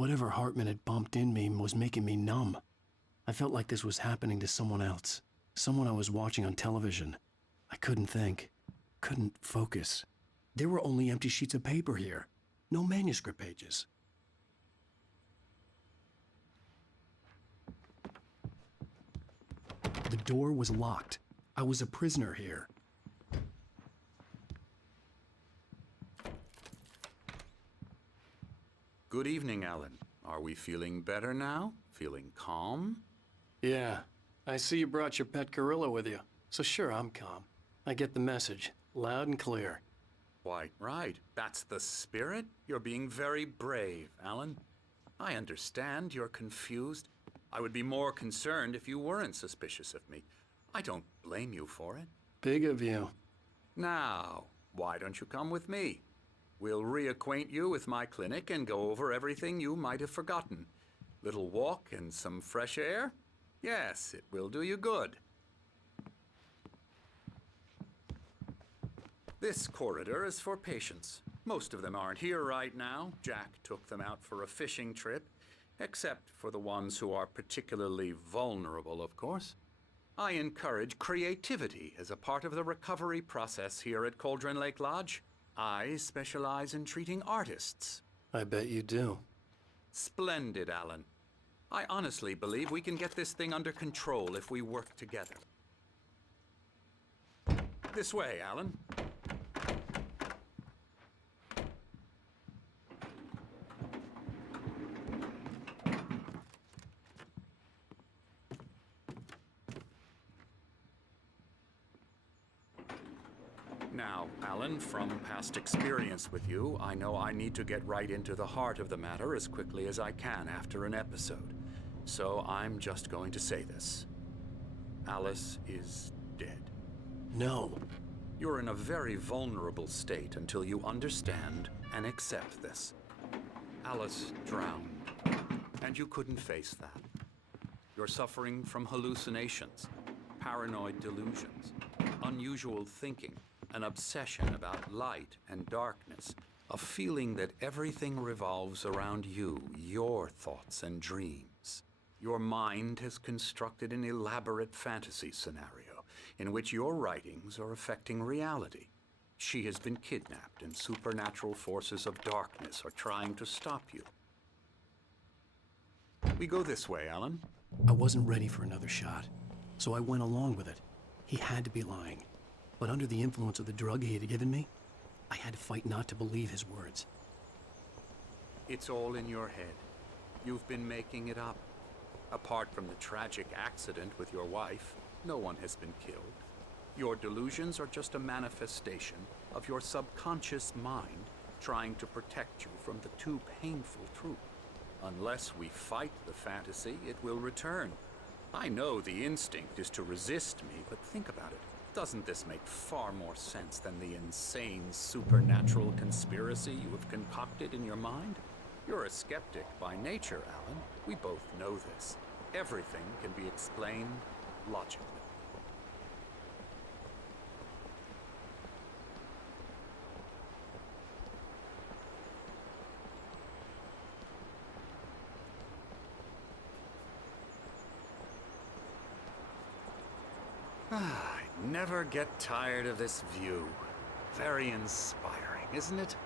Whatever Hartman had pumped in me was making me numb. I felt like this was happening to someone else. Someone I was watching on television. I couldn't think. Couldn't focus. There were only empty sheets of paper here. No manuscript pages. The door was locked. I was a prisoner here. Good evening, Alan. Are we feeling better now? Feeling calm? Yeah. I see you brought your pet gorilla with you. So sure, I'm calm. I get the message. Loud and clear. Quite right. That's the spirit. You're being very brave, Alan. I understand you're confused. I would be more concerned if you weren't suspicious of me. I don't blame you for it. Big of you. Now, why don't you come with me? We'll reacquaint you with my clinic and go over everything you might have forgotten. Little walk and some fresh air? Yes, it will do you good. This corridor is for patients. Most of them aren't here right now. Jack took them out for a fishing trip, except for the ones who are particularly vulnerable, of course. I encourage creativity as a part of the recovery process here at Cauldron Lake Lodge. I specialize in treating artists. I bet you do. Splendid, Alan. I honestly believe we can get this thing under control if we work together. This way, Alan. Now, Alan, from past experience with you, I know I need to get right into the heart of the matter as quickly as I can after an episode. So I'm just going to say this. Alice is dead. No. You're in a very vulnerable state until you understand and accept this. Alice drowned, and you couldn't face that. You're suffering from hallucinations, paranoid delusions, unusual thinking, an obsession about light and darkness, a feeling that everything revolves around you, your thoughts and dreams. Your mind has constructed an elaborate fantasy scenario in which your writings are affecting reality. She has been kidnapped and supernatural forces of darkness are trying to stop you. We go this way, Alan. I wasn't ready for another shot, so I went along with it. He had to be lying. But under the influence of the drug he had given me, I had to fight not to believe his words. It's all in your head. You've been making it up. Apart from the tragic accident with your wife, no one has been killed. Your delusions are just a manifestation of your subconscious mind trying to protect you from the too painful truth. Unless we fight the fantasy, it will return. I know the instinct is to resist me, but think about it. Doesn't this make far more sense than the insane supernatural conspiracy you have concocted in your mind? You're a skeptic by nature, Alan. We both know this. Everything can be explained logically. I never get tired of this view. Very inspiring, isn't it?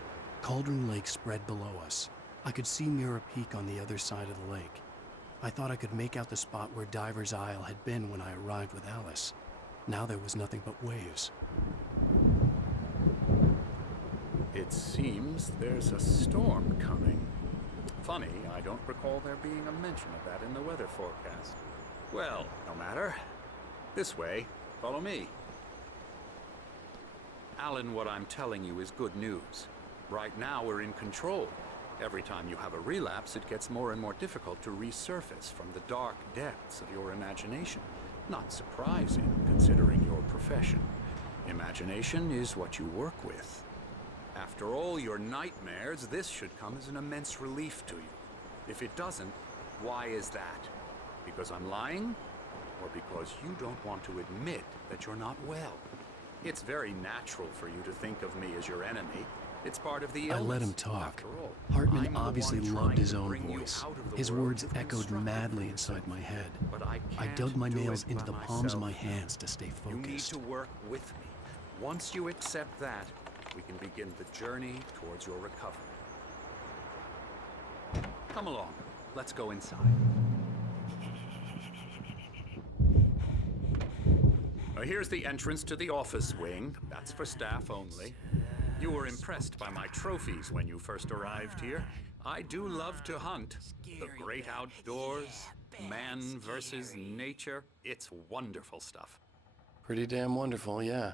Cauldron Lake spread below us. I could see Mirror Peak on the other side of the lake. I thought I could make out the spot where Diver's Isle had been when I arrived with Alice. Now there was nothing but waves. It seems there's a storm coming. Funny, I don't recall there being a mention of that in the weather forecast. Well, no matter. This way. Follow me. Alan, what I'm telling you is good news. Right now we're in control. Every time you have a relapse, it gets more and more difficult to resurface from the dark depths of your imagination. Not surprising, considering your profession. Imagination is what you work with. After all your nightmares, this should come as an immense relief to you. If it doesn't, why is that? Because I'm lying? Or because you don't want to admit that you're not well? It's very natural for you to think of me as your enemy. It's part of the I illness. let him talk. After all, Hartman I'm the obviously one loved trying his to own bring you voice. out of the His world words to echoed construct it madly for inside yourself. my head. But I I can't dug my do nails it into by the palms of my myself. hands to stay You need focused. to work with me. Once you accept that, we can begin the journey towards your recovery. Come along. Let's go inside. Here's the entrance to the office wing. That's for staff only. You were impressed by my trophies when you first arrived here. I do love to hunt. The great outdoors, man versus nature. It's wonderful stuff. Pretty damn wonderful, yeah.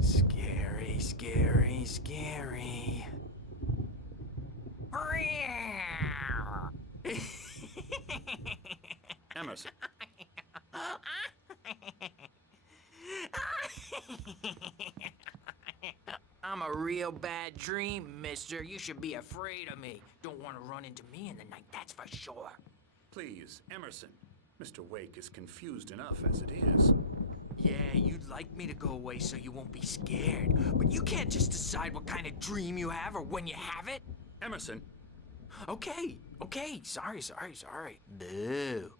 Scary, scary, scary. Emerson. I'm a real bad dream, mister. You should be afraid of me. Don't want to run into me in the night, that's for sure. Please, Emerson. Mr. Wake is confused enough as it is. Yeah, you'd like me to go away so you won't be scared. But you can't just decide what kind of dream you have or when you have it. Emerson. Okay. Sorry. Boo.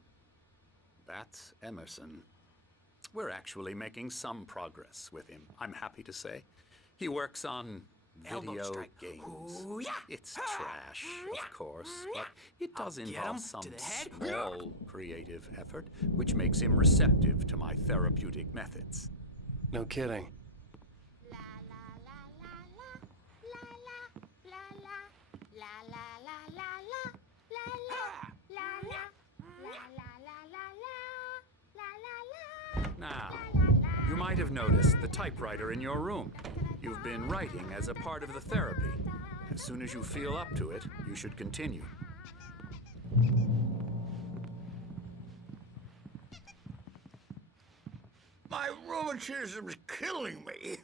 That's Emerson. We're actually making some progress with him, I'm happy to say. He works on Elbow video strike. games. Ooh, yeah. It's trash, of course, but it does I'll get involve him some to the head. small creative effort, which makes him receptive to my therapeutic methods. No kidding. La la la la la la la la la la la la la la la Now, you might have noticed the typewriter in your room. You've been writing as a part of the therapy. As soon as you feel up to it, you should continue. My rheumatism's killing me.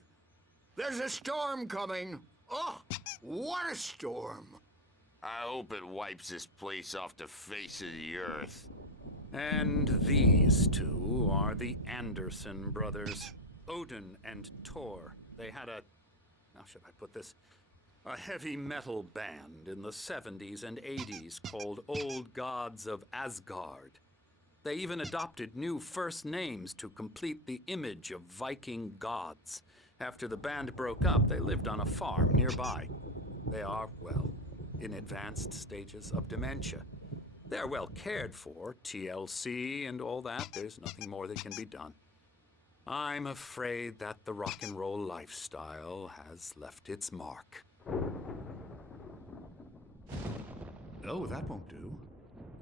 There's a storm coming. Oh, what a storm. I hope it wipes this place off the face of the earth. And these two are the Anderson brothers, Odin and Thor. They had a, how should I put this? A heavy metal band in the 70s and 80s called Old Gods of Asgard. They even adopted new first names to complete the image of Viking gods. After the band broke up, they lived on a farm nearby. They are, well, in advanced stages of dementia. They're well cared for, TLC and all that. There's nothing more that can be done. I'm afraid that the rock and roll lifestyle has left its mark. Oh, that won't do.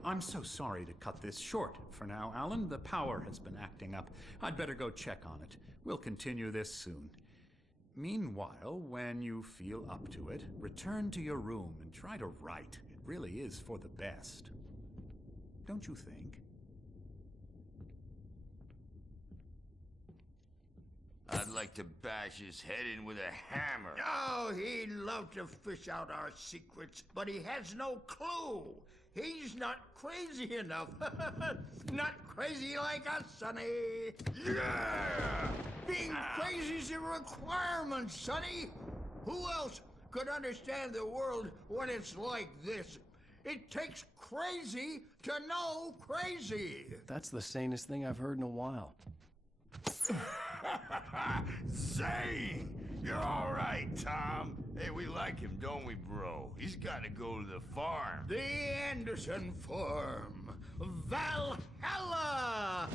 I'm so sorry to cut this short for now, Alan. The power has been acting up. I'd better go check on it. We'll continue this soon. Meanwhile, when you feel up to it, return to your room and try to write. It really is for the best. Don't you think? I'd like to bash his head in with a hammer. Oh, he'd love to fish out our secrets, but he has no clue. He's not crazy enough. Not crazy like us, Sonny. Yeah! Being crazy's a requirement, Sonny. Who else could understand the world when it's like this? It takes crazy to know crazy. That's the sanest thing I've heard in a while. Zane! You're all right, Tom. Hey, we like him, don't we, bro? He's got to go to the farm. The Anderson Farm. Valhalla!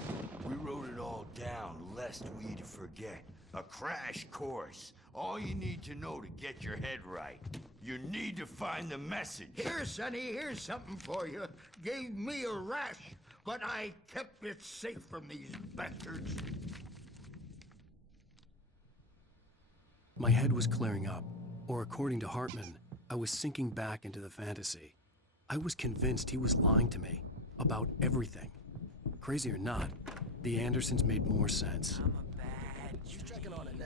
We wrote it all down, lest we forget. A crash course. All you need to know to get your head right. You need to find the message. Here, Sonny, here's something for you. Gave me a rash, but I kept it safe from these bastards. My head was clearing up, or according to Hartman, I was sinking back into the fantasy. I was convinced he was lying to me about everything. Crazy or not, the Andersons made more sense. I'm a bad She's checking on it now.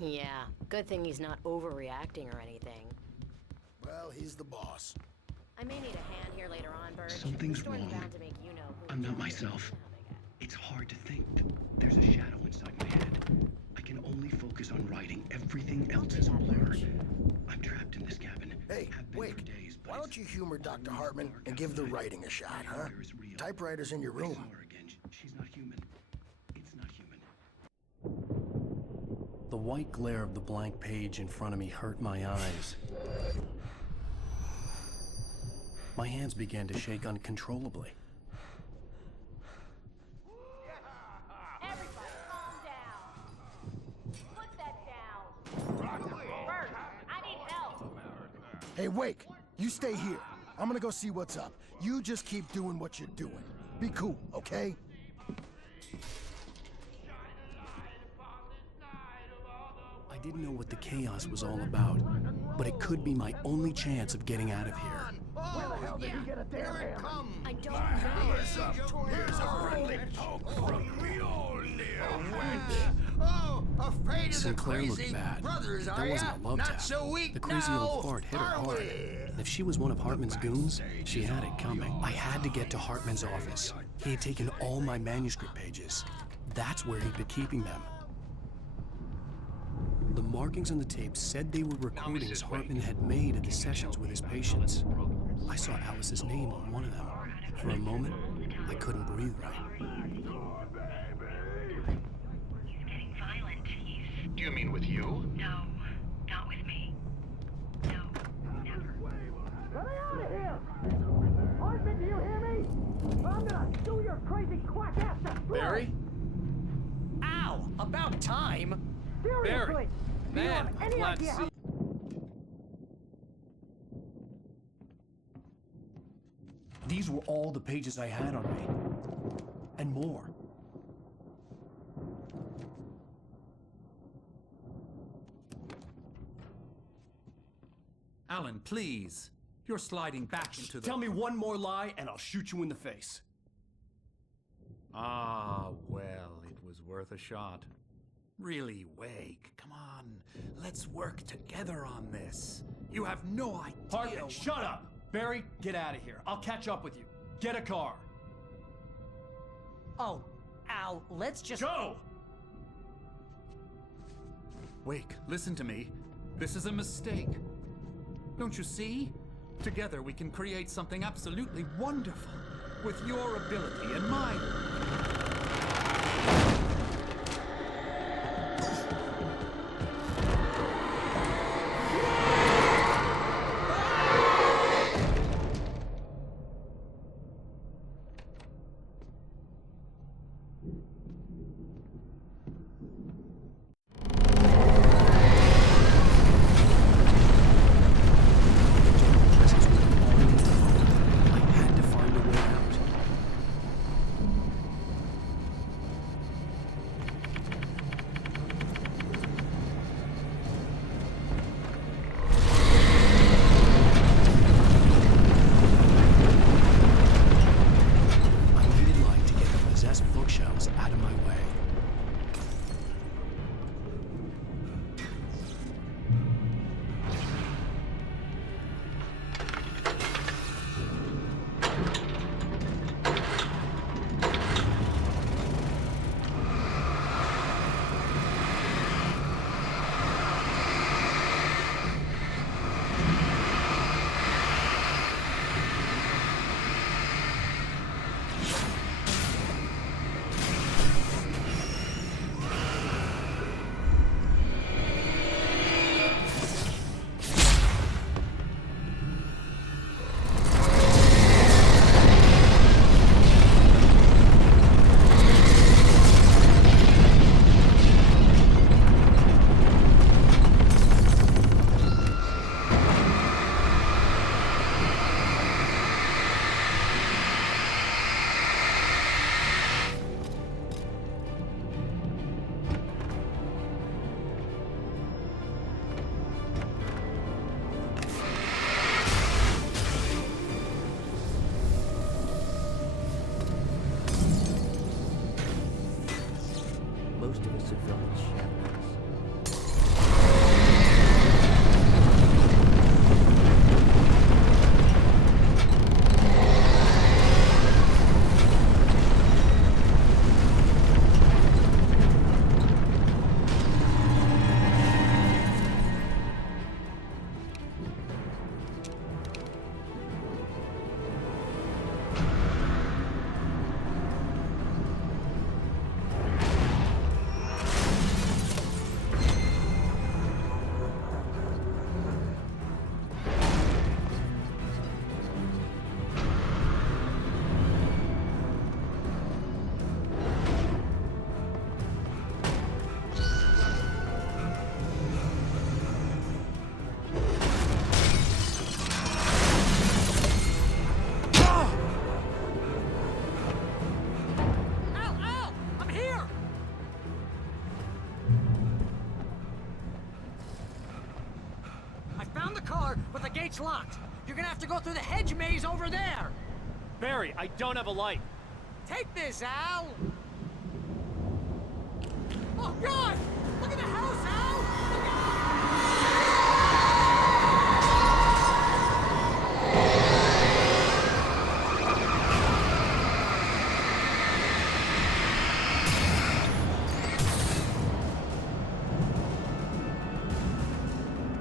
Yeah, good thing he's not overreacting or anything. Well, he's the boss. I may need a hand here later on, Bert. Something's The store's wrong. bound to make you know who I'm not killed him. myself. You know how they get. It's hard to think. There's a shadow inside my head. I can only focus on writing. Everything else is a blur. I'm trapped in this cabin. Hey, Have been wait. for days, but Why don't you humor Dr. Hartman and give the writing a shot, huh? anger is real. Typewriter's in your I room. saw her again. She's not human. It's not human. The white glare of the blank page in front of me hurt my eyes. My hands began to shake uncontrollably. Everybody, calm down. Put that down. Bert, I need help. Hey, Wake, you stay here. I'm gonna go see what's up. You just keep doing what you're doing. Be cool, okay? I didn't know what the chaos was all about, but it could be my only chance of getting out of here. Where the hell did he get a damn hammer? I don't know. Here's a friendly poke from Mjolnir, wench. Oh, afraid of Sinclair the looked crazy bad. brothers, That are wasn't ya? a love Not tap. so weak The crazy now, old fart hit her are hard. we? And if she was one of Hartman's goons, she had it coming. I had to get to Hartman's office. He had taken all my manuscript pages. That's where he'd been keeping them. The markings on the tape said they were recordings Hartman had made at the sessions with his patients. I saw Alice's name on one of them. For a moment, I couldn't breathe right. He's getting violent. He's... Do you mean with you? No, not with me. No, never. Get out of here! Hartman, do you hear me? I'm gonna sue your crazy quack ass to blood! Barry? Ow! About time! Seriously! Barry! Do you Man, have I'm any glad to idea see how... These were all the pages I had on me. And more. Alan, please. You're sliding back into the... Tell me one more lie and I'll shoot you in the face. Ah, well, it was worth a shot. Really, Wake, come on. Let's work together on this. You have no idea... Hartman, shut up! Barry, get out of here. I'll catch up with you. Get a car. Oh, Al, let's just... Go! Wake, listen to me. This is a mistake. Don't you see? Together we can create something absolutely wonderful. With your ability and mine. I had to find a way out. cellar, but the gate's locked. You're gonna have to go through the hedge maze over there. Barry, I don't have a light. Take this, Al! Oh, God! Look at the house, Al! Look out!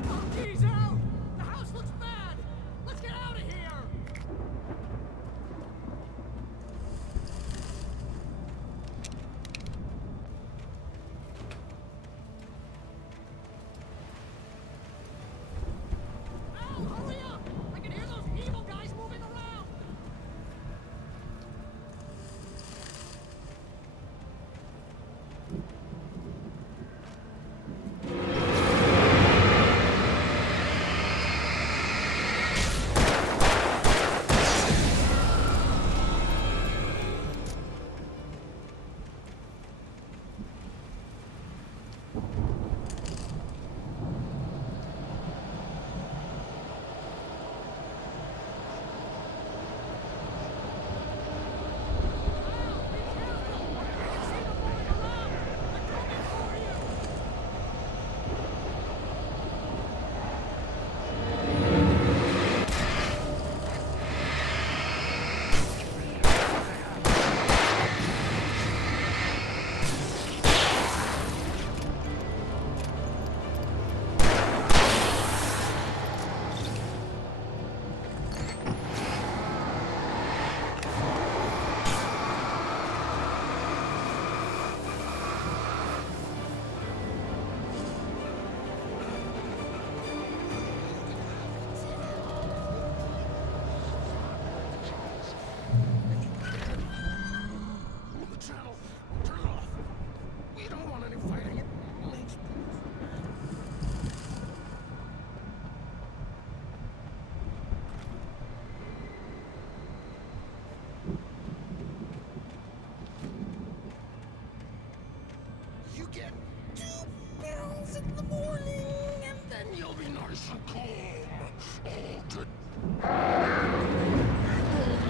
Oh, geez, Al! The house looks bad! Let's get out of here! Al, hurry up! I can hear those evil guys moving around! You get 2 pills in the morning, and then you'll be nice and calm. All good.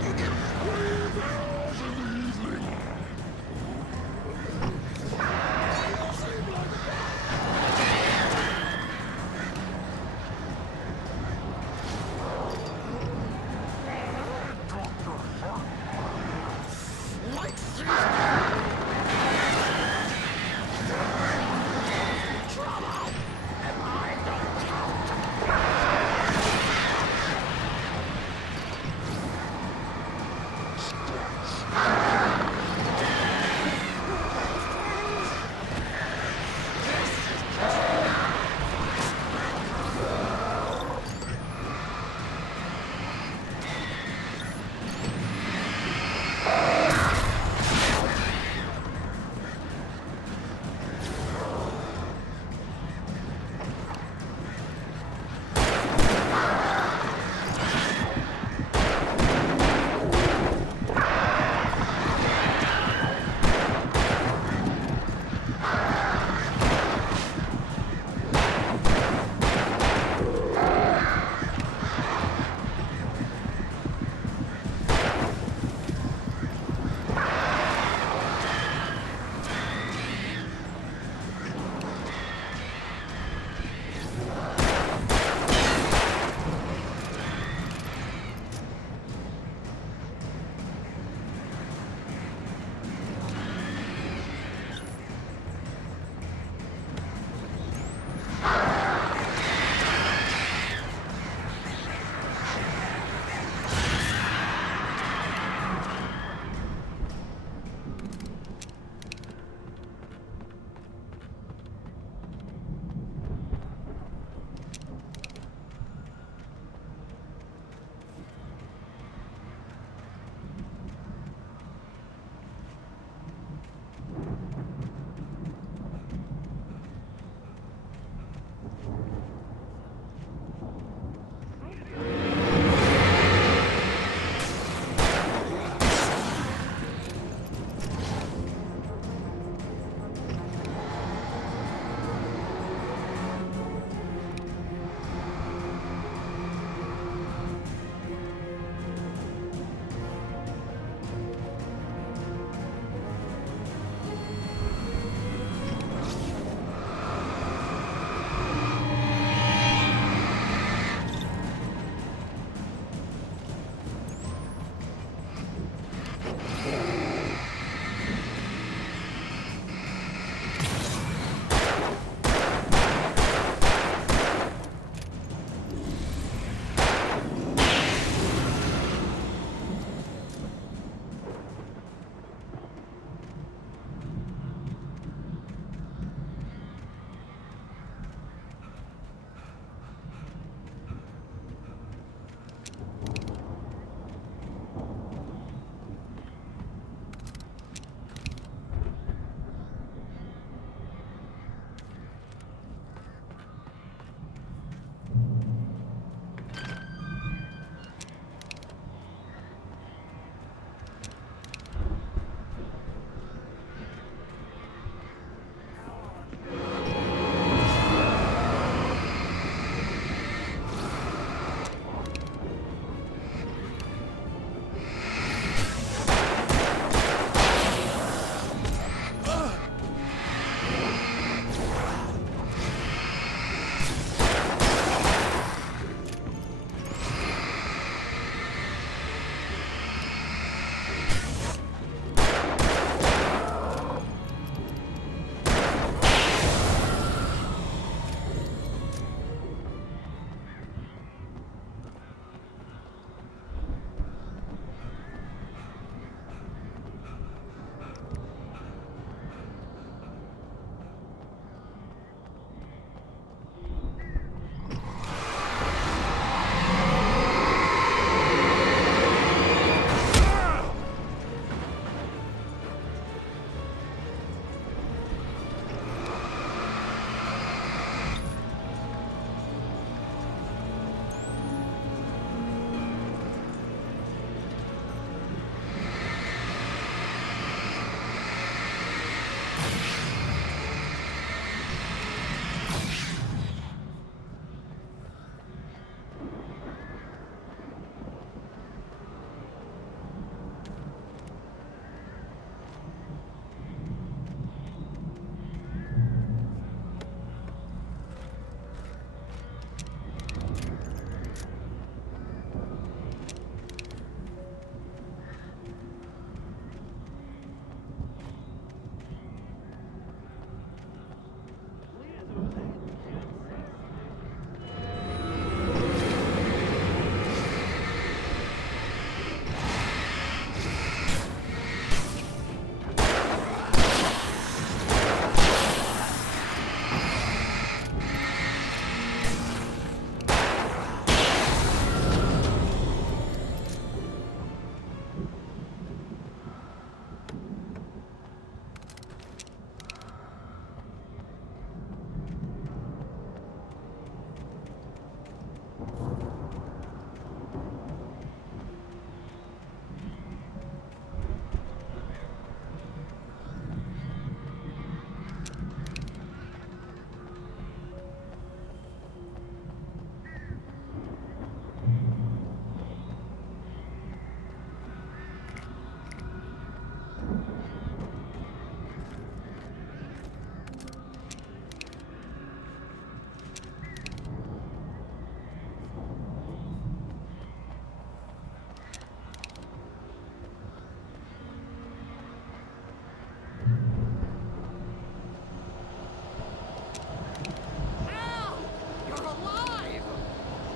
You get 3 pills in the evening. You seem like like trouble, and I don't count.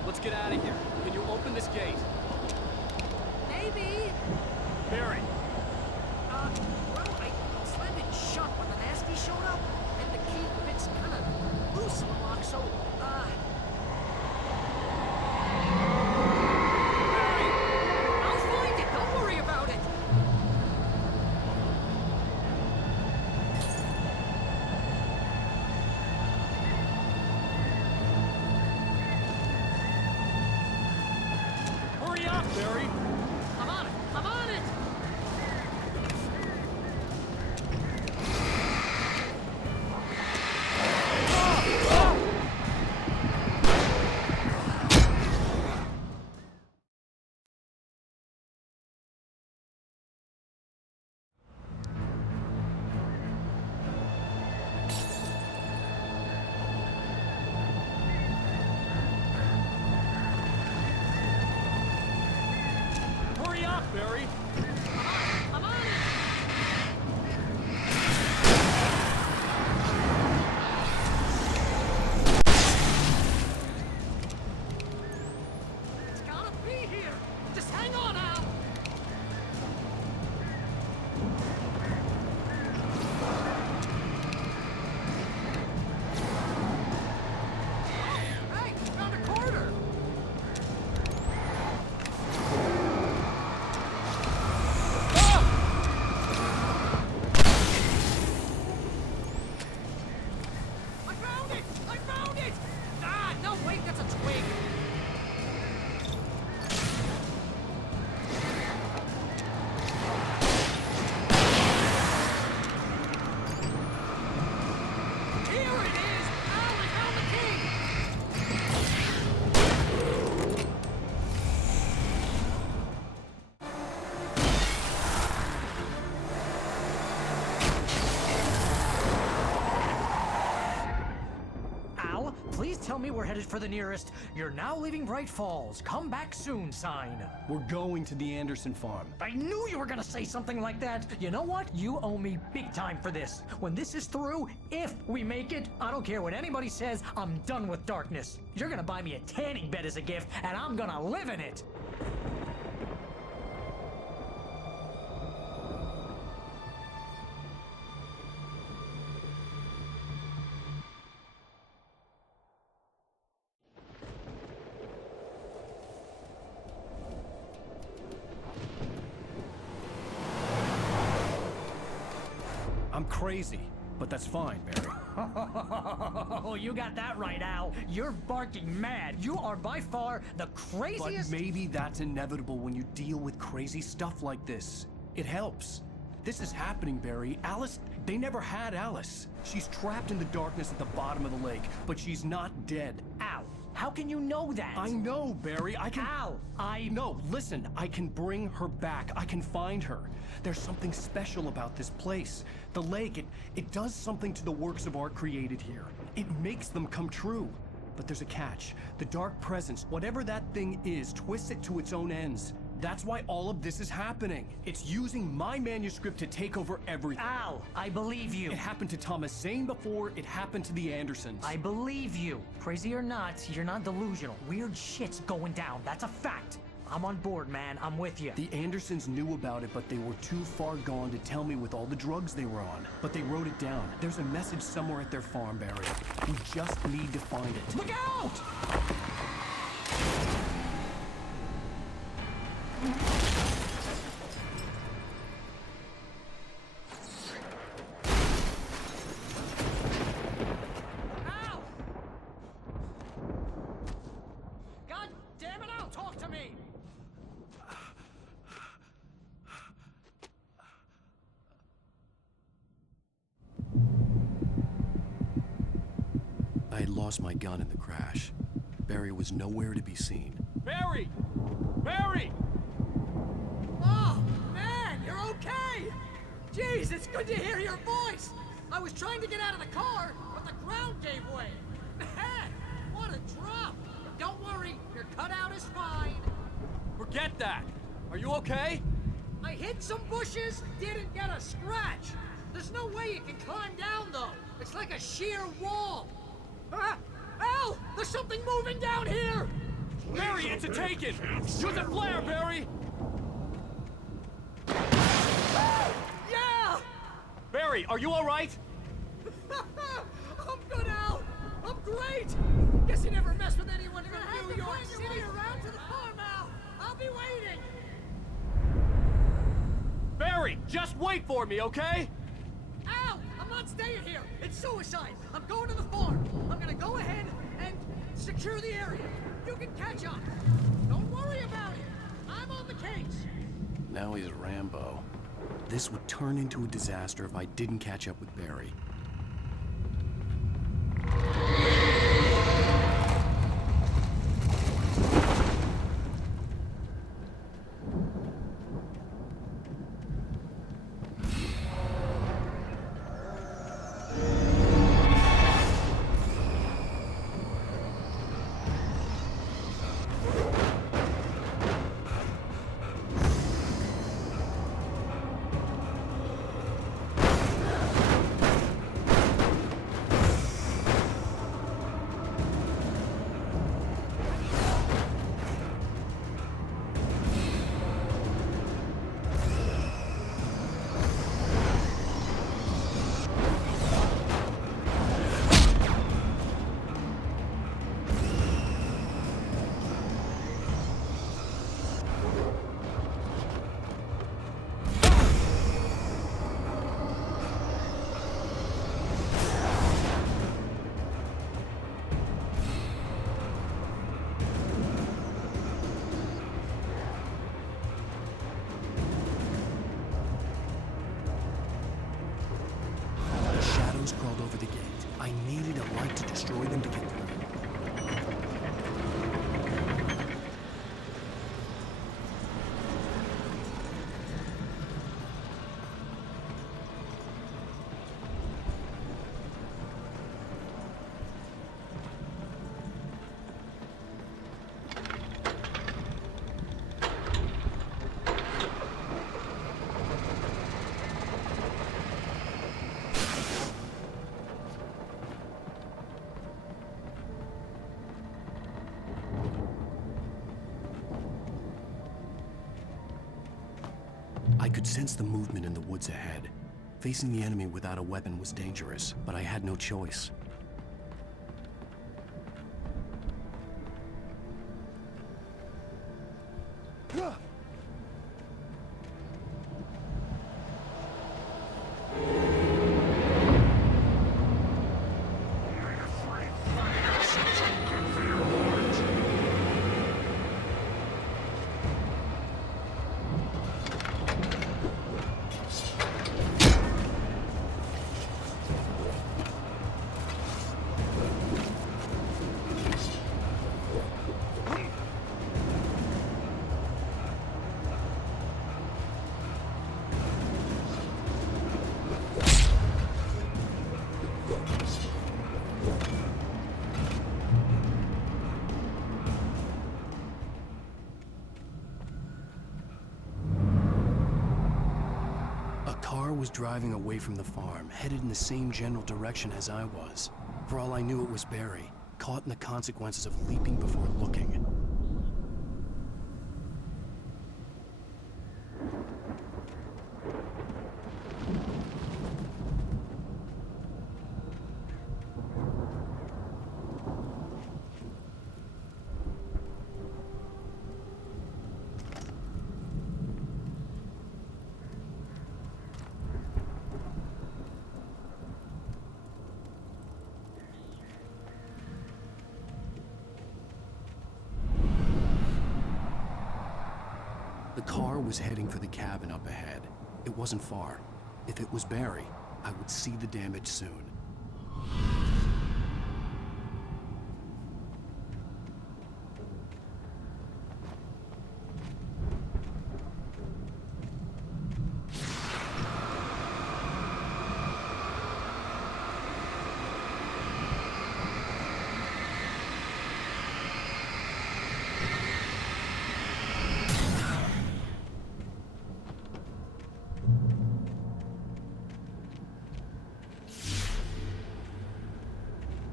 let's get out of here. Can you open this gate? Maybe. Barry! Well, I slammed it shut when the nasty showed up, and the key fits kind of loose in the lock, so, Barry! I'll find it, don't worry about it! Hurry up, Barry! I'm on it! I'm on it! Hurry up, Barry! I'm on it! It's gotta be here! Just hang on, Al! Hey, found a corner! I found it! I found it! Ah, no, wait, that's a twig. Here it is! Al, I found the key! Al, please tell me we're headed for the nearest "You're now leaving Bright Falls. Come back soon" sign. We're going to the Anderson farm. I knew you were gonna say something like that. You know what? You owe me big time for this. When this is through, if we make it, I don't care what anybody says, I'm done with darkness. You're gonna buy me a tanning bed as a gift, and I'm gonna live in it. I'm crazy, but that's fine, Barry. Oh, you got that right, Al. You're barking mad. You are by far the But craziest. maybe that's inevitable when you deal with crazy stuff like this. It helps. This is happening, Barry. Alice, they never had Alice. She's trapped in the darkness at the bottom of the lake, but she's not dead. Al, how can you know that? I know, Barry. I can... Al, No, listen. I can bring her back. I can find her. There's something special about this place. The lake, it does something to the works of art created here. It makes them come true. But there's a catch. The dark presence, whatever that thing is, twists it to its own ends. That's why all of this is happening. It's using my manuscript to take over everything. Al, I believe you. It happened to Thomas Zane before, it happened to the Andersons. I believe you. Crazy or not, you're not delusional. Weird shit's going down. That's a fact. I'm on board, man. I'm with you. The Andersons knew about it, but they were too far gone to tell me with all the drugs they were on. But they wrote it down. There's a message somewhere at their farm, Barry. We just need to find it. Look out! Al! God damn it, Al, talk to me! I had lost my gun in the crash. Barry was nowhere to be seen. Barry! Barry! Oh, man, you're okay! Jeez, it's good to hear your voice! I was trying to get out of the car, but the ground gave way. Man, what a drop! Don't worry, your cutout is fine. Forget that! Are you okay? I hit some bushes, didn't get a scratch. There's no way you can climb down, though. It's like a sheer wall. Ah! Al! There's something moving down here! Position taken! Use a flare, Barry! Yeah! Barry, are you alright? I'm good, Al! I'm great! Guess you never mess with anyone from New York City. Around to the farm, Al! I'll be waiting! Barry, just wait for me, okay? Al! I'm not staying here! It's suicide! I'm going to the farm! I'm gonna go ahead and secure the area. You can catch up. Don't worry about it. I'm on the case. Now he's Rambo. This would turn into a disaster if I didn't catch up with Barry. Crawled over the gate. I needed a light to destroy them to get through. I could sense the movement in the woods ahead. Facing the enemy without a weapon was dangerous, but I had no choice. Was driving away from the farm, headed in the same general direction as I was. For all I knew, it was Barry, caught in the consequences of leaping before looking. The car was heading for the cabin up ahead. It wasn't far. If it was Barry, I would see the damage soon.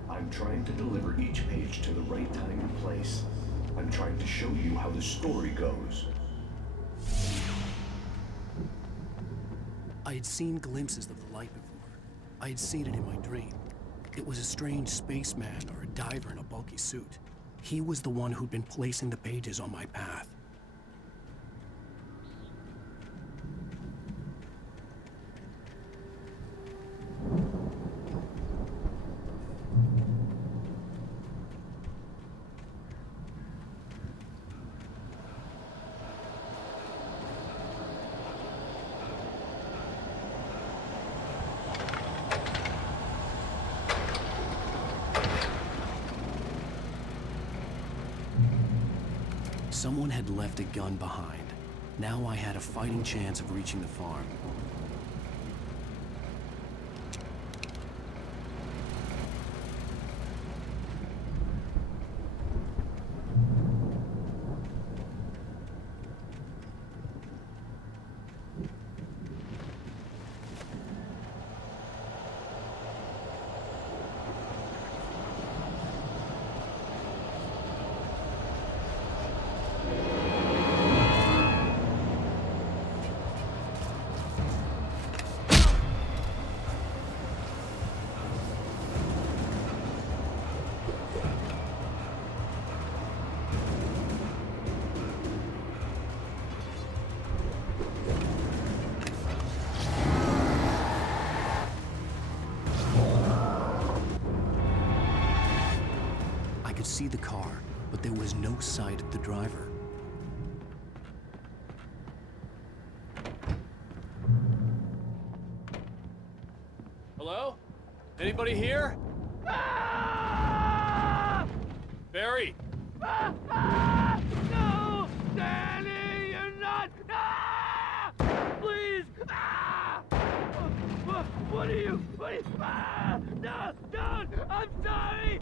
I'm trying to deliver each page to the right time and place. I'm I'm trying to show you how the story goes. I had seen glimpses of the light before. I had seen it in my dream. It was a strange spaceman or a diver in a bulky suit. He was the one who'd been placing the pages on my path. Someone had left a gun behind. Now I had a fighting chance of reaching the farm. See the car, but there was no sight of the driver. Hello? Anybody here? Barry! No! Danny, you're not! Please! What are you? No! Don't! I'm sorry!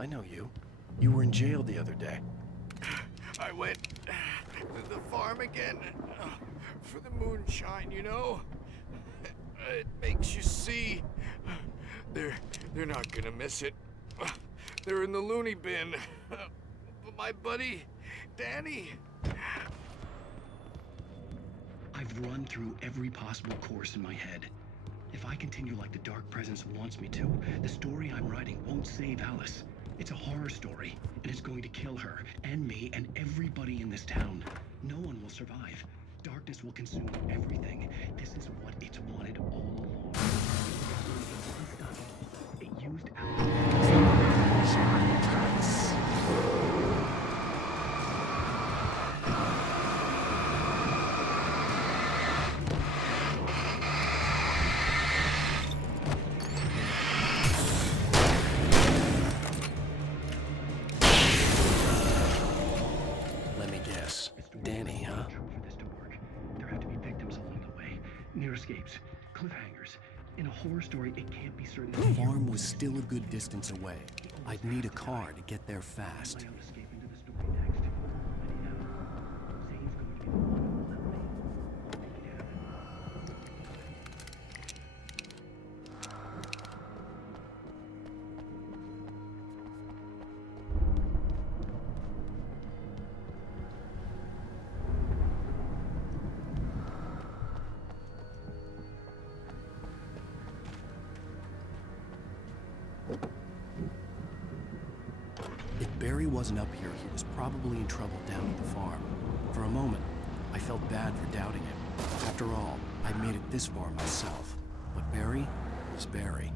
I know you. You were in jail the other day. I went to the farm again for the moonshine, you know? It makes you see. They're not gonna miss it. They're in the loony bin. But my buddy, Danny... I've run through every possible course in my head. If I continue like the Dark Presence wants me to, the story I'm writing won't save Alice. It's a horror story, and it's going to kill her, and me, and everybody in this town. No one will survive. Darkness will consume everything. This is what it's wanted all along. It used Danny, huh? For this to work, there have to be victims along the way. Near escapes, cliffhangers. In a horror story, it can't be certain. The farm was still a good distance away. I'd need a car to get there fast. If Barry wasn't up here, he was probably in trouble down at the farm. For a moment, I felt bad for doubting him. After all, I made it this far myself. But Barry was Barry.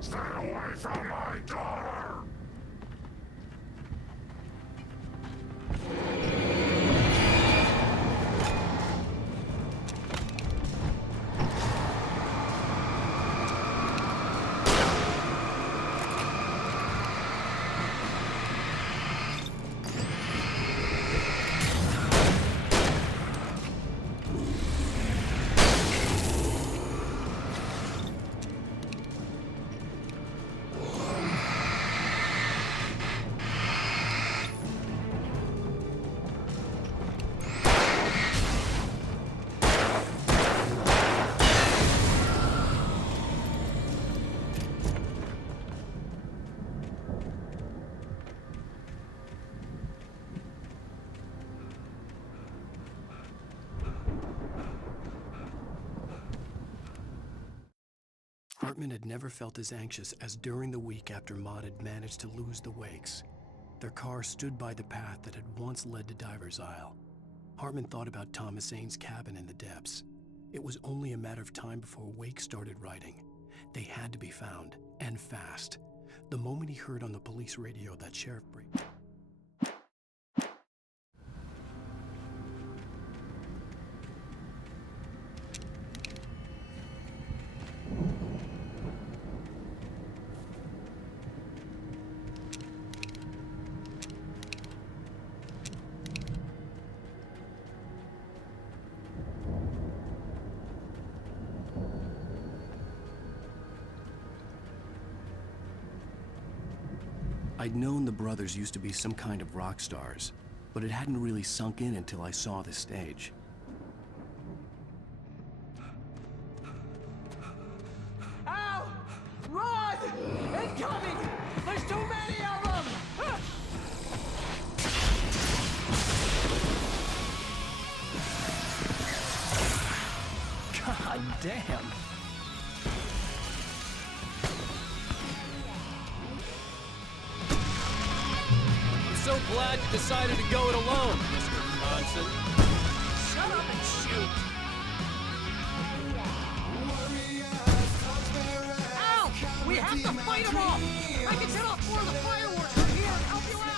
Stay away from my daughter! Hartman had never felt as anxious as during the week after Maud had managed to lose the Wakes. Their car stood by the path that had once led to Diver's Isle. Hartman thought about Thomas Aine's cabin in the depths. It was only a matter of time before Wake started writing. They had to be found, and fast. The moment he heard on the police radio that Sheriff Brady... I'd known the brothers used to be some kind of rock stars, but it hadn't really sunk in until I saw the stage. Ow! Run! Incoming! There's too many of them! God damn! So glad you decided to go it alone, Mr. Johnson. Shut up and shoot! Ow! We have to fight them off! I can set off more of the fireworks from here and help you out!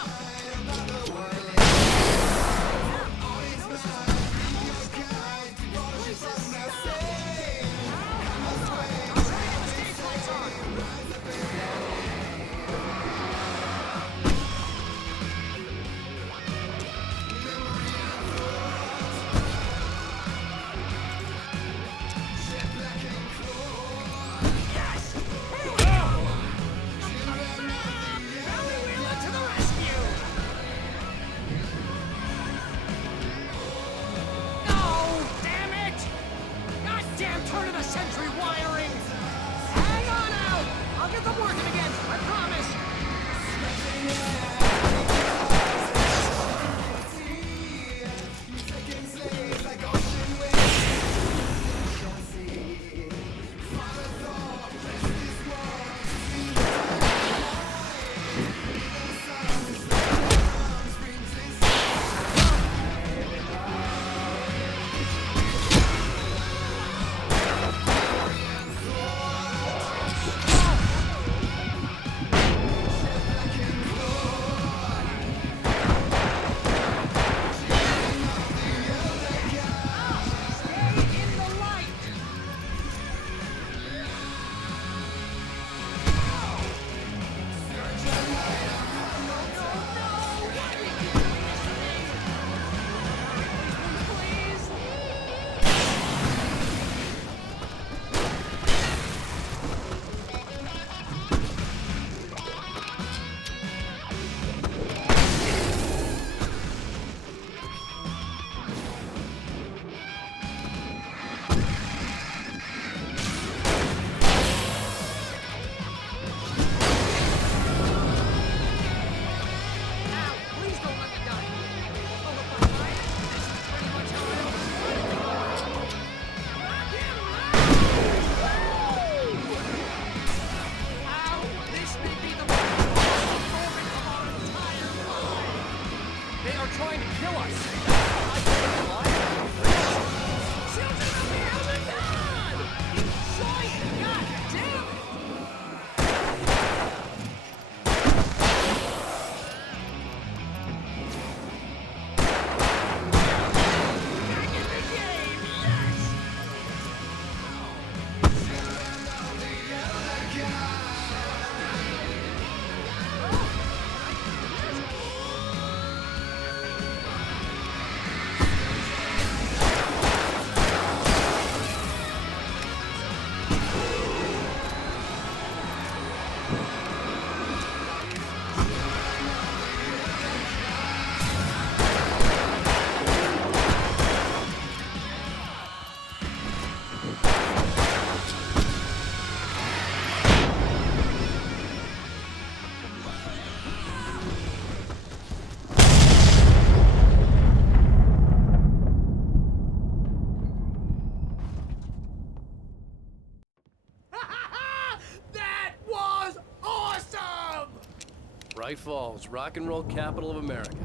White Falls, rock and roll capital of America.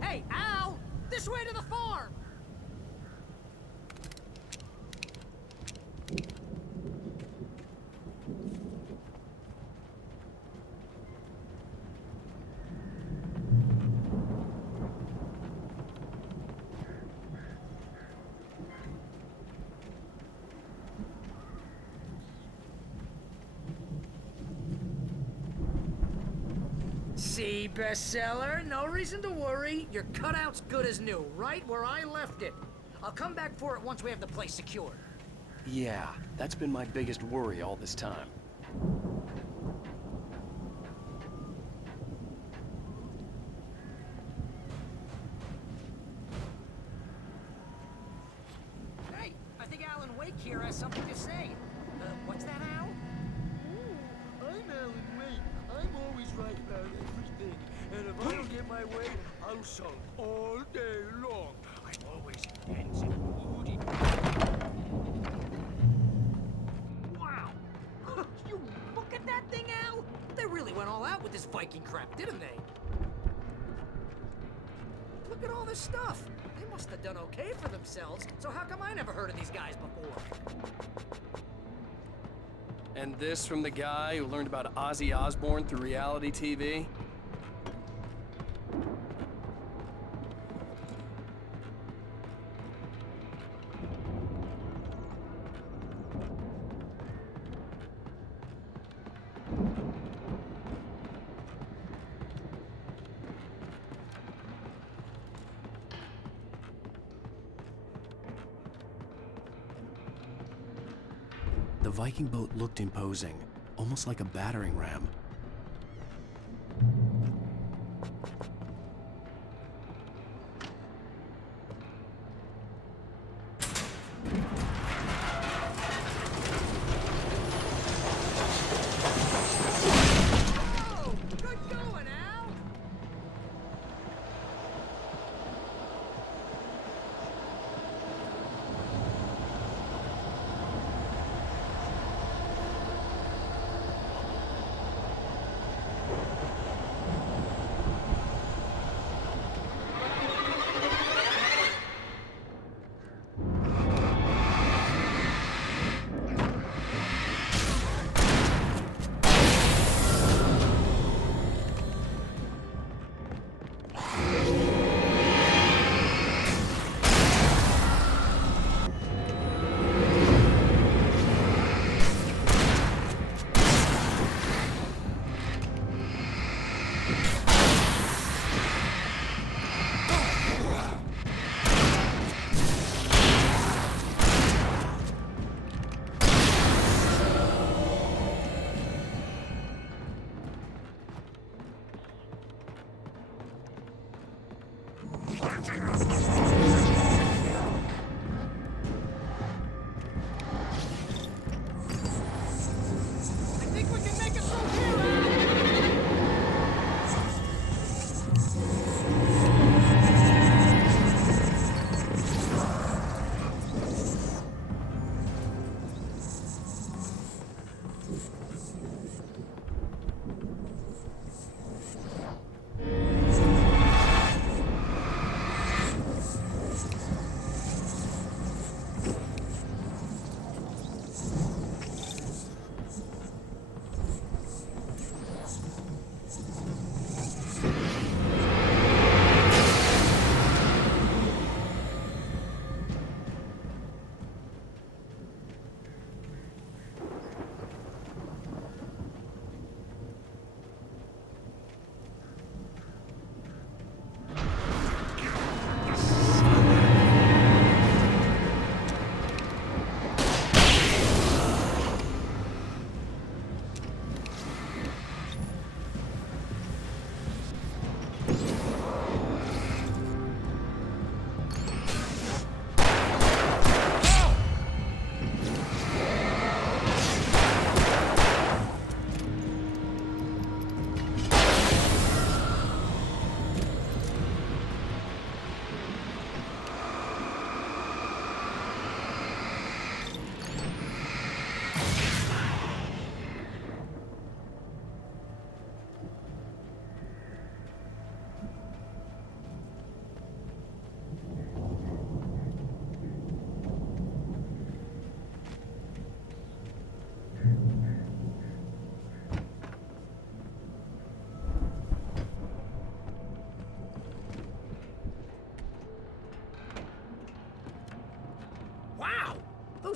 Hey, Al! This way to the farm! See, bestseller? No reason to worry. Your cutout's good as new, right where I left it. I'll come back for it once we have the place secured. Yeah, that's been my biggest worry all this time. Hey, I think Alan Wake here has something to say. What's that, Al? I'm Alan Wake. I'm always right about everything. And if I don't get my way, I'll sulk all day long. I'm always intense and moody. Wow! You look at that thing, Al! They really went all out with this Viking crap, didn't they? Look at all this stuff. They must have done okay for themselves, so how come I never heard of these guys before? And this from the guy who learned about Ozzy Osbourne through reality TV? The Viking boat looked imposing, almost like a battering ram. Oh, good going, Al!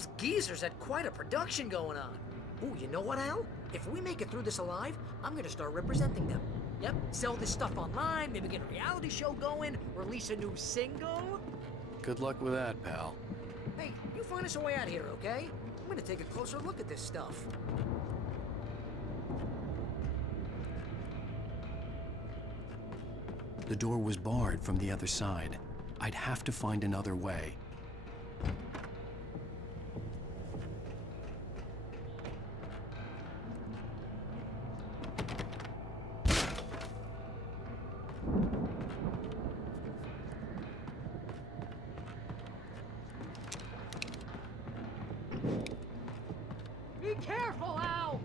Those geezers had quite a production going on. Ooh, you know what, Al? If we make it through this alive, I'm gonna start representing them. Yep, sell this stuff online, maybe get a reality show going, release a new single. Good luck with that, pal. Hey, you find us a way out here, okay? I'm gonna take a closer look at this stuff. The door was barred from the other side. I'd have to find another way. Be careful, Al!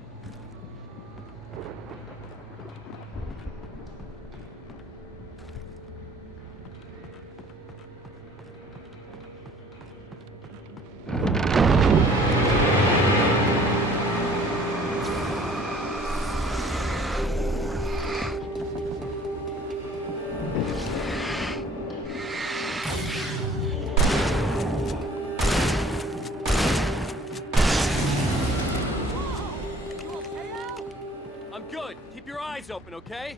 I'm good. Keep your eyes open, okay?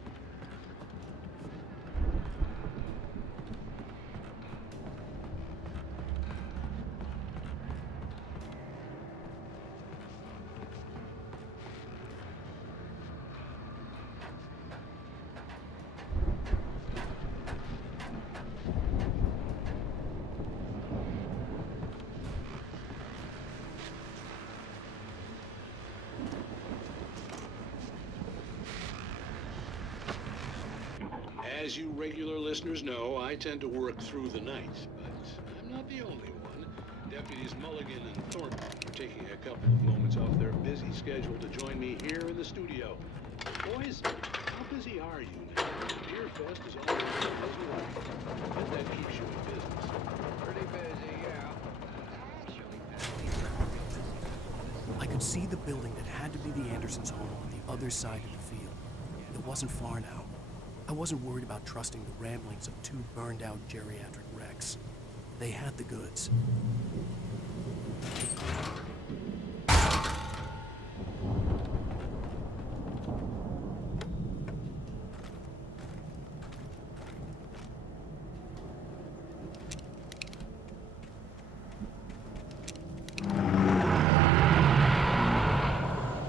As you regular listeners know, I tend to work through the night, but I'm not the only one. Deputies Mulligan and Thornton are taking a couple of moments off their busy schedule to join me here in the studio. Boys, how busy are you now? Beer Fest is always a busy ride. Bet that keeps you in business. Pretty busy, yeah. I could see the building that had to be the Andersons' home on the other side of the field. It wasn't far now. I wasn't worried about trusting the ramblings of two burned-out geriatric wrecks. They had the goods.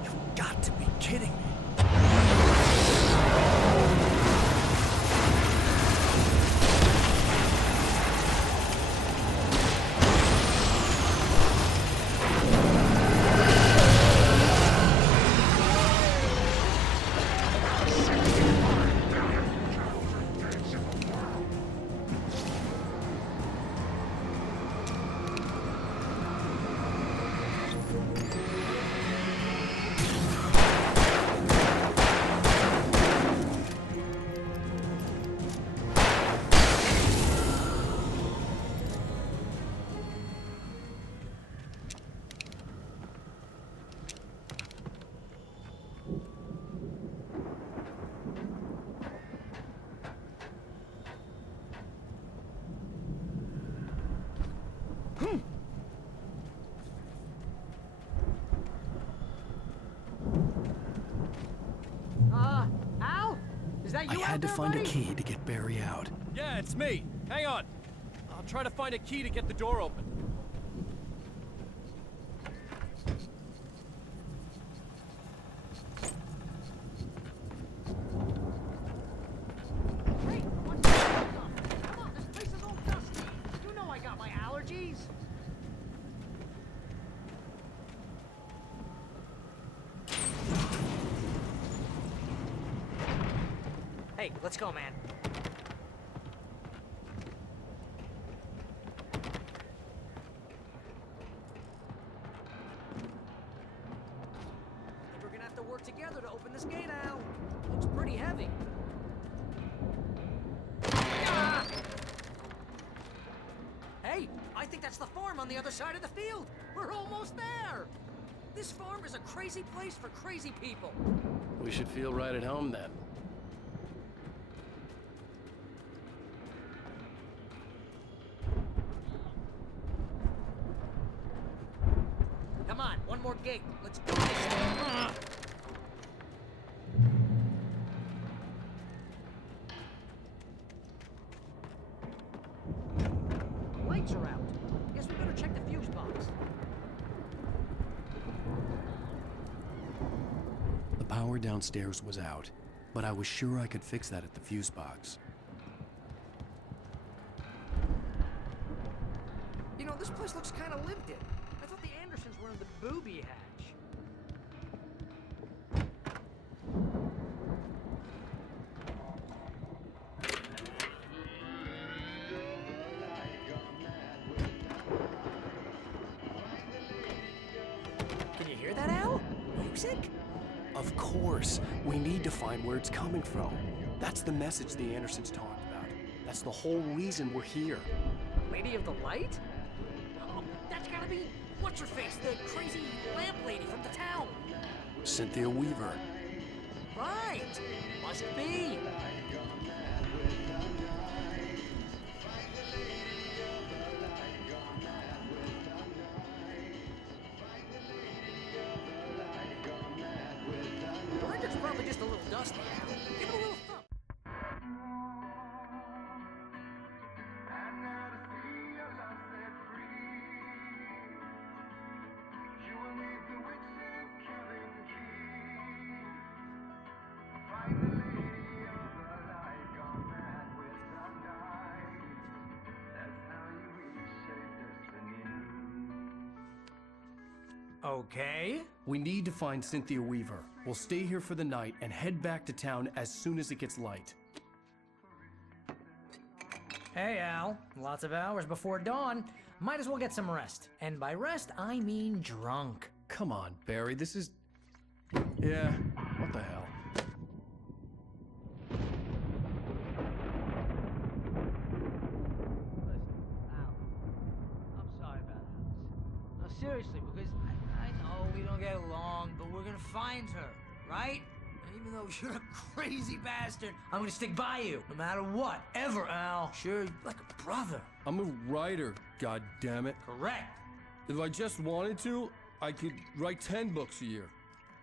You've got to be kidding me. Al? Is that you I had to out there, find buddy? a key to get Barry out. Yeah, it's me. Hang on. I'll try to find a key to get the door open. Hey, what's that stuff? Come on, this place is all dusty. You know I got my allergies. Hey, let's go, man. I think we're gonna have to work together to open this gate, Al. Looks pretty heavy. Ah! Hey, I think that's the farm on the other side of the field. We're almost there. This farm is a crazy place for crazy people. We should feel right at home then. right, let's do this. The lights are out. Guess we better check the fuse box. The power downstairs was out, but I was sure I could fix that at the fuse box. You know, this place looks kind of lived in. I thought the Andersons were in the booby hatch. Can you hear that, Al? Music? Of course. We need to find where it's coming from. That's the message the Andersons talked about. That's the whole reason we're here. Lady of the Light? Oh, that's gotta be... What's-her-face, the crazy lamp lady from the town. Cynthia Weaver. Right. Must be. The record's probably just a little dusty. Give it a little thump. Okay. We need to find Cynthia Weaver. We'll stay here for the night and head back to town as soon as it gets light. Hey, Al. Lots of hours before dawn. Might as well get some rest. And by rest, I mean drunk. Come on, Barry, this is... Yeah, what the hell? I'm sorry about Alice. No, seriously, because I know we don't get along, but we're gonna find her, right? And even though you're a crazy bastard, I'm gonna stick by you, no matter what, ever, Al. Sure, like a brother. I'm a writer, goddammit. Correct. If I just wanted to, I could write 10 books a year.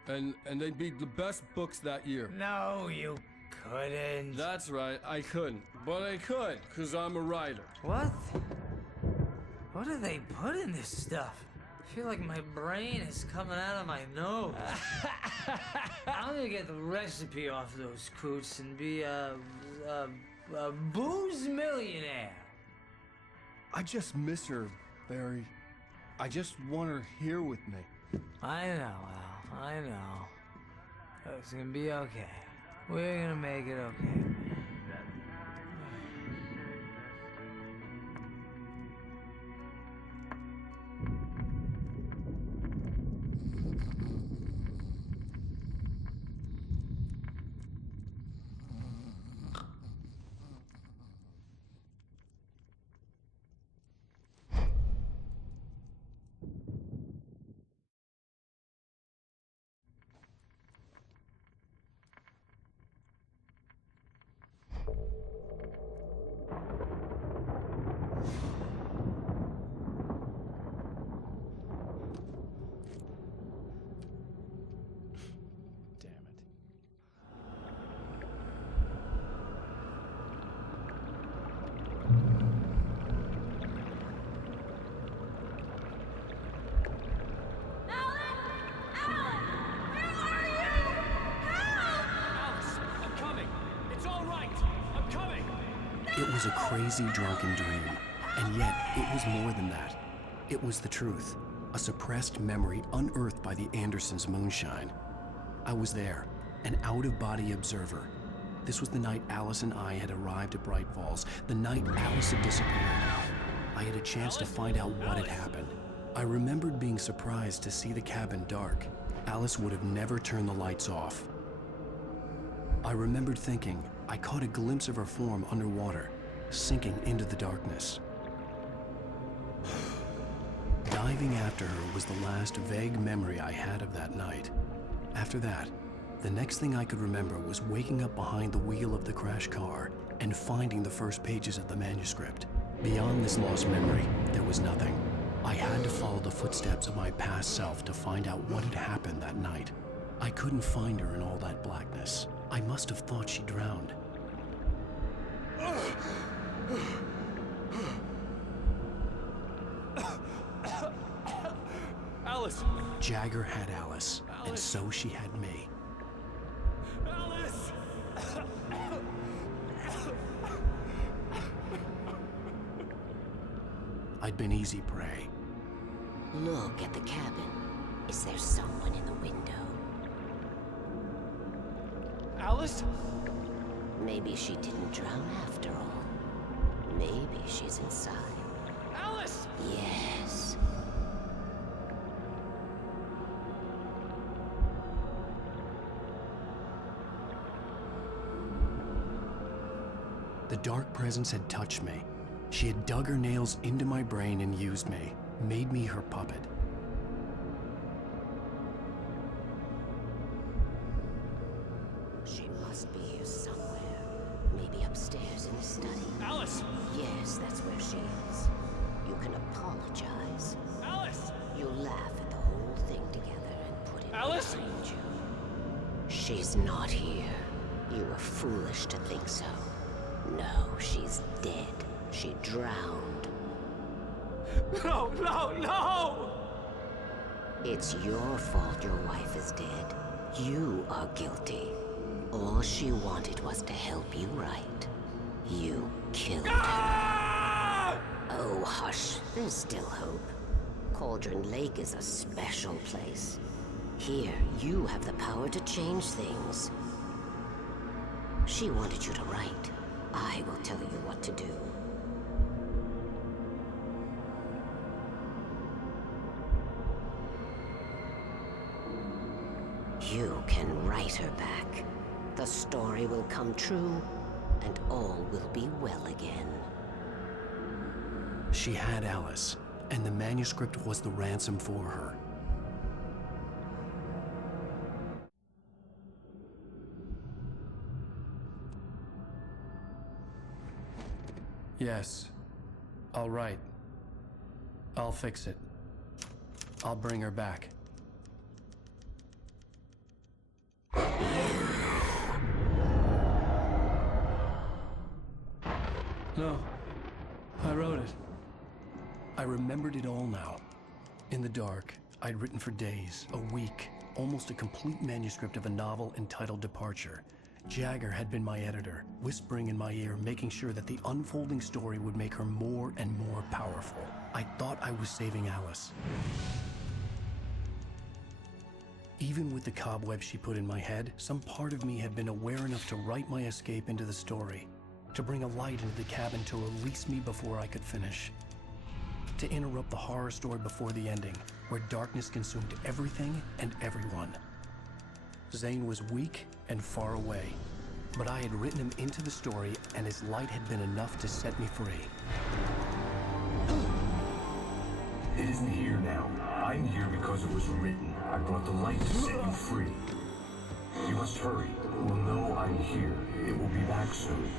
And they'd be the best books that year. No, you couldn't. That's right, I couldn't. But I could, because I'm a writer. What? What do they put in this stuff? I feel like my brain is coming out of my nose. I'm gonna get the recipe off those coots and be a booze millionaire. I just miss her, Barry. I just want her here with me. I know, Al. I know. It's gonna be okay. We're gonna make it okay. It was a crazy drunken dream, and yet it was more than that. It was the truth, a suppressed memory unearthed by the Andersons' moonshine. I was there, an out-of-body observer. This was the night Alice and I had arrived at Bright Falls, the night Alice had disappeared. I had a chance to find out what had happened. I remembered being surprised to see the cabin dark. Alice would have never turned the lights off. I remembered thinking I caught a glimpse of her form underwater, sinking into the darkness. Diving after her was the last vague memory I had of that night. After that, the next thing I could remember was waking up behind the wheel of the crashed car and finding the first pages of the manuscript. Beyond this lost memory, there was nothing. I had to follow the footsteps of my past self to find out what had happened that night. I couldn't find her in all that blackness. I must have thought she drowned. Alice! Jagger had Alice, and so she had me. Alice! I'd been easy prey. Look at the cabin. Is there someone in the window? Alice? Maybe she didn't drown after all. Maybe she's inside. Alice! Yes. The dark presence had touched me. She had dug her nails into my brain and used me, made me her puppet. She must be here somewhere. Maybe upstairs in the study. Alice! Yes, that's where she is. You can apologize. Alice! You laugh at the whole thing together and put it Alice! behind you. She's not here. You were foolish to think so. No, she's dead. She drowned. No, no, no! It's your fault your wife is dead. You are guilty. All she wanted was to help you right. You killed her. Oh, hush. There's still hope. Cauldron Lake is a special place. Here, you have the power to change things. She wanted you to write. I will tell you what to do. You can write her back. The story will come true, and all will be well again. She had Alice, and the manuscript was the ransom for her. Yes. All right. I'll fix it. I'll bring her back. No. I wrote it. I remembered it all now. In the dark, I'd written for days, a week, almost a complete manuscript of a novel entitled Departure. Jagger had been my editor, whispering in my ear, making sure that the unfolding story would make her more and more powerful. I thought I was saving Alice. Even with the cobweb she put in my head, some part of me had been aware enough to write my escape into the story, to bring a light into the cabin to release me before I could finish, to interrupt the horror story before the ending, where darkness consumed everything and everyone. Zane was weak and far away, but I had written him into the story, and his light had been enough to set me free. It isn't here now. I'm here because it was written. I brought the light to set you free. You must hurry. It will know I'm here. It will be back soon.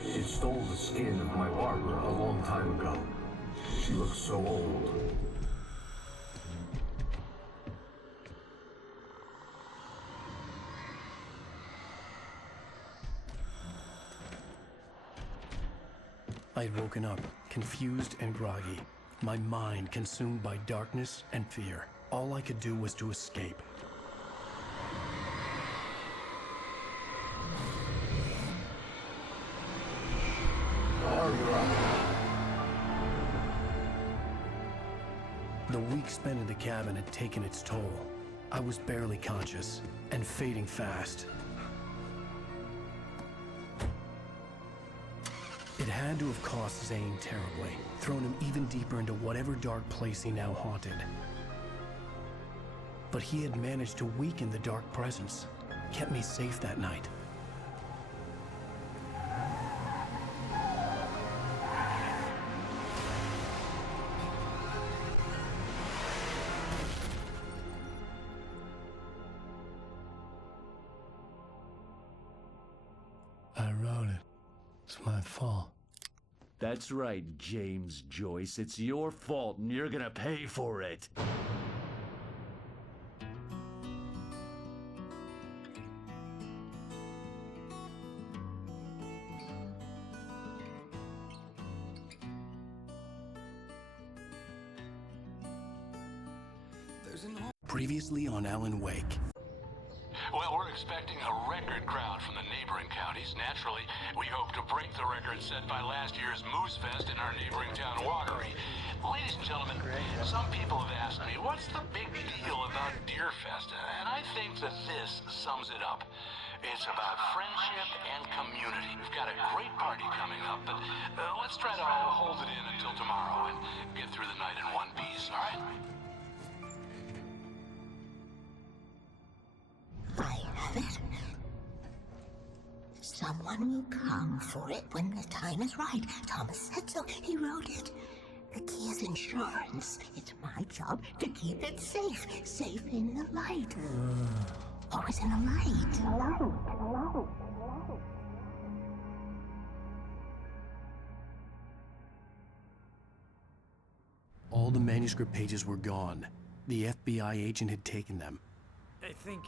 It stole the skin of my Barbara a long time ago. She looks so old. I'd woken up, confused and groggy, my mind consumed by darkness and fear. All I could do was to escape. The week spent in the cabin had taken its toll. I was barely conscious, and fading fast. It had to have cost Zane terribly, thrown him even deeper into whatever dark place he now haunted. But he had managed to weaken the dark presence, kept me safe that night. I wrote it. It's my fault. That's right, James Joyce. It's your fault, and you're gonna pay for it. Previously on Alan Wake. Well, we're expecting a record crowd from the neighboring counties. Naturally, we hope to break the record set by last year's Moose Fest in our neighboring town, Watery. Ladies and gentlemen, some people have asked me, what's the big deal about Deer Fest? And I think that this sums it up. It's about friendship and community. We've got a great party coming up, but let's try to hold it in until tomorrow and get through the night in one piece, all right? I have it. Someone will come for it when the time is right. Thomas said so. He wrote it. The key is insurance. It's my job to keep it safe. Safe in the light. Always in the light. All the manuscript pages were gone. The FBI agent had taken them. I think